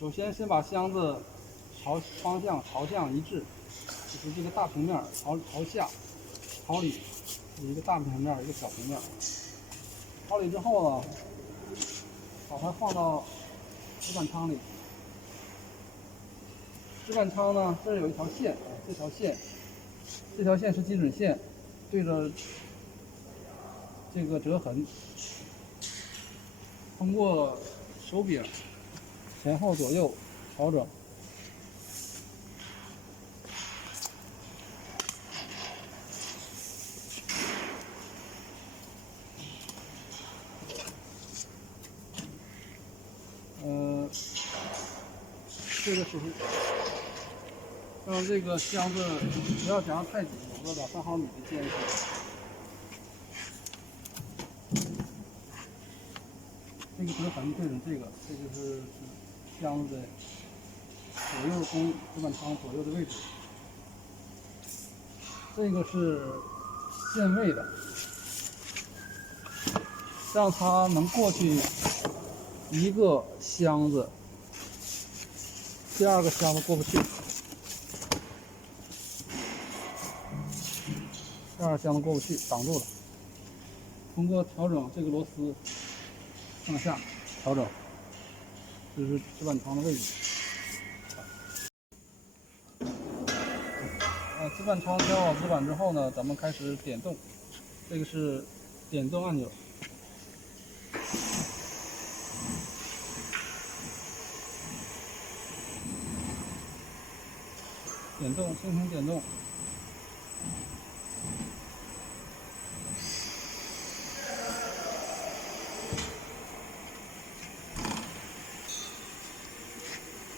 首先先把箱子方向朝向一致，就是这个大平面朝下，朝里是一个大平面，一个小平面。朝里之后呢，把它放到直板仓里。直板仓呢，这儿有一条线，这条线是基准线，对着这个折痕，通过手柄前后左右调整。这个时候让这个箱子不要夹得太紧，有个2-3毫米的间隙。这个折痕对准这个是箱子的左右供直板仓左右的位置。这个是限位的，让它能过去一个箱子，第二个箱子过不去，第二个箱子过不去，挡住了。通过调整这个螺丝上下调整，这是直板仓的位置。直板仓调好直板之后呢，咱们开始点动，这个是点动按钮。点动，轻轻点动。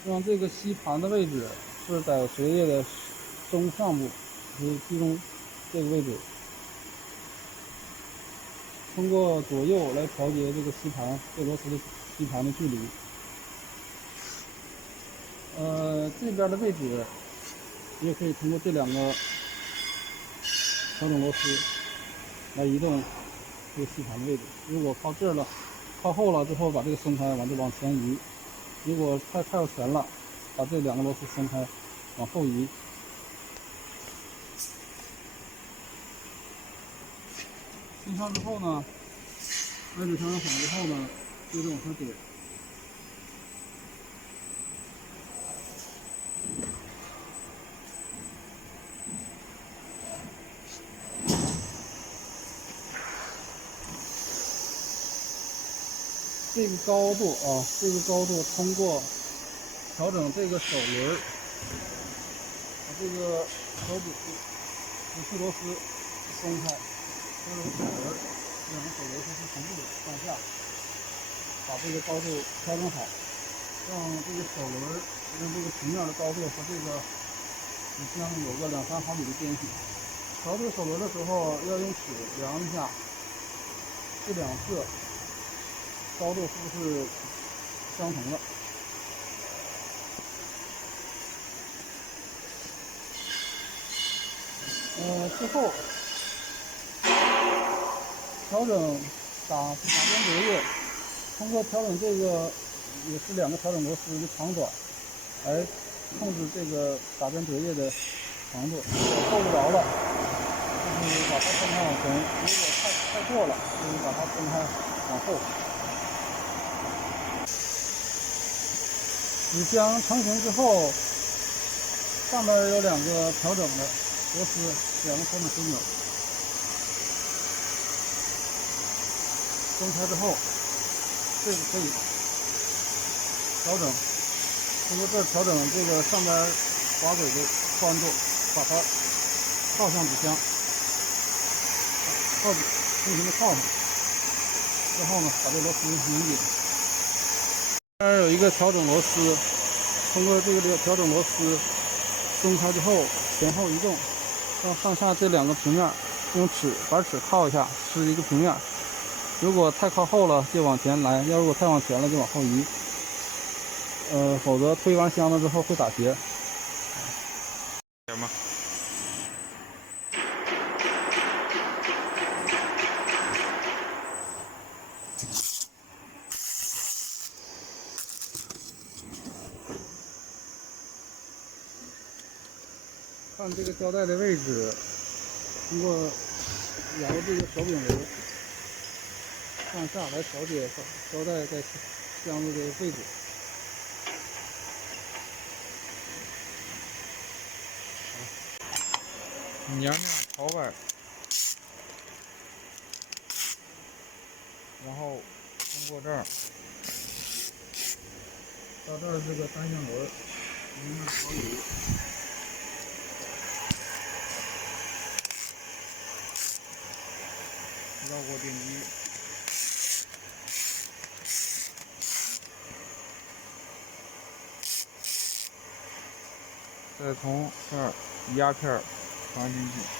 让这个吸盘的位置是在折页的中上部，就是居中这个位置。通过左右来调节这个吸盘这螺丝的吸盘的距离。这边的位置也可以通过这两个调整螺丝来移动这个吸盘的位置。如果靠这儿了，靠后了之后，把这个松开，往前移；如果太靠前了，把这两个螺丝松开，往后移。松上之后呢，位置调整好之后呢，接着往上点。这个高度啊，通过调整这个手轮，把这个手柄主气螺丝松开，这个手轮，两个手螺丝是同步的上下，把这个高度调整好，让这个手轮让这个平面的高度和这个底箱有个2-3毫米的间隙。调这个手轮的时候，要用尺量一下这两侧高度是不是相同的。之后调整打边折页，通过调整这个也是两个调整螺丝的长短，来控制这个打边折页的长度。够不着了，就是把它分开往前；如果太过了，就是把它分开往后。纸箱成型之后，上面有两个调整的螺丝，两个调整枢纽。松开之后，这个可以调整，通过这调整这个上边滑轨的宽度，把它靠上纸箱，轻轻的靠上，之后呢，把这螺丝拧紧。这儿有一个调整螺丝，通过这个调整螺丝松开之后，前后移动，让上下这两个平面用板尺靠一下，是一个平面。如果太靠后了，就往前来；如果太往前了，就往后移。否则推完箱子之后会打结。行吗？按这个胶带的位置，通过摇这个手柄轮上下来调节胶带在箱子的位置。娘娘朝外，然后通过这儿，到这儿是个单向轮，迎面朝里。绕过电机，再从这儿压片放进去。